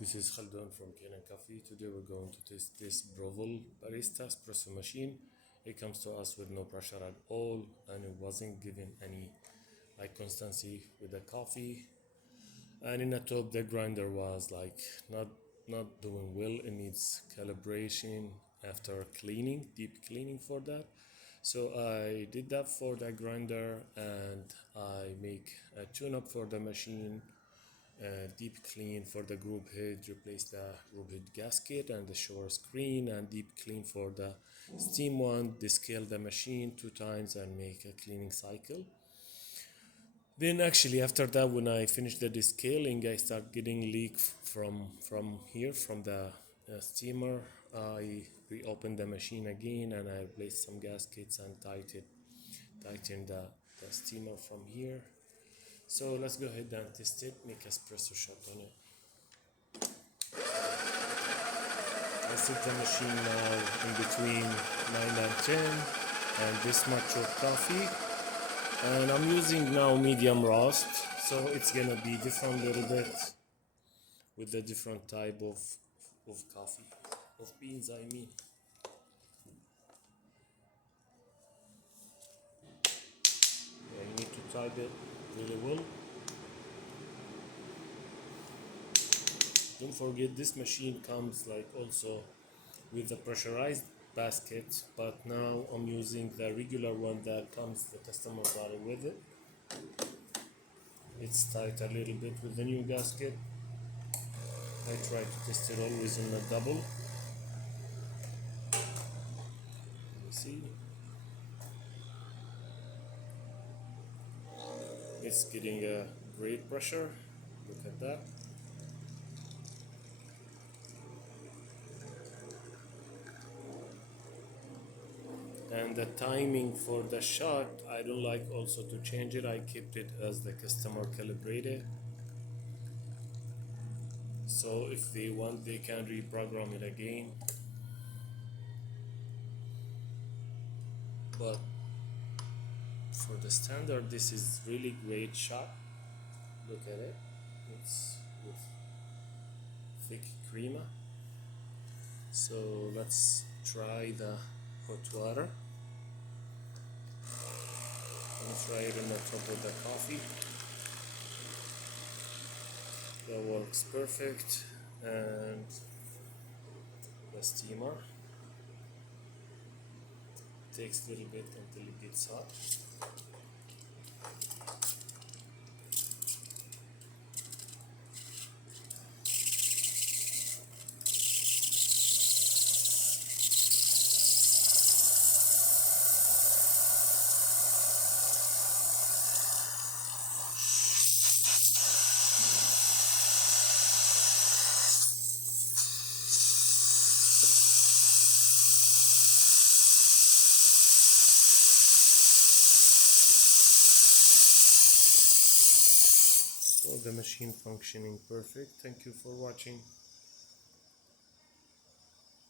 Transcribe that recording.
This is Khaldun from Kanen Coffee. Today we're going to test this Breville Barista Espresso machine. It comes to us with no pressure at all, and it wasn't given any constancy with the coffee. And in the top, the grinder was not doing well. It needs calibration after cleaning, deep cleaning for that. So I did that for the grinder, and I make a tune-up for the machine. Deep clean for the group head, replace the group head gasket and the shower screen, and deep clean for the steam one, descale the machine 2 times and make a cleaning cycle. Then actually after that, when I finished the descaling, I start getting leak from here, from the steamer. I reopened the machine again and I replaced some gaskets and tightened the steamer from here. So let's go ahead and test it, make espresso shot on it. I set the machine now in between 9 and 10 and this much of coffee. And I'm using now medium roast, so it's gonna be different a little bit with the different type of coffee, of beans I mean. Yeah, you need to type it really well. Don't forget, this machine comes also with the pressurized basket, but now I'm using the regular one that comes the customer bottle with it. It's tight a little bit with the new gasket. I try to test it always on a double. You see, it's getting a great pressure. Look at that. And the timing for the shot, I don't like also to change it. I kept it as the customer calibrated. So if they want, they can reprogram it again. But for the standard, this is really great shot. Look at it. It's with thick crema. So let's try the hot water. Let's try it on the top of the coffee. That works perfect. And the steamer takes a little bit until it gets hot. So the machine functioning perfect. Thank you for watching.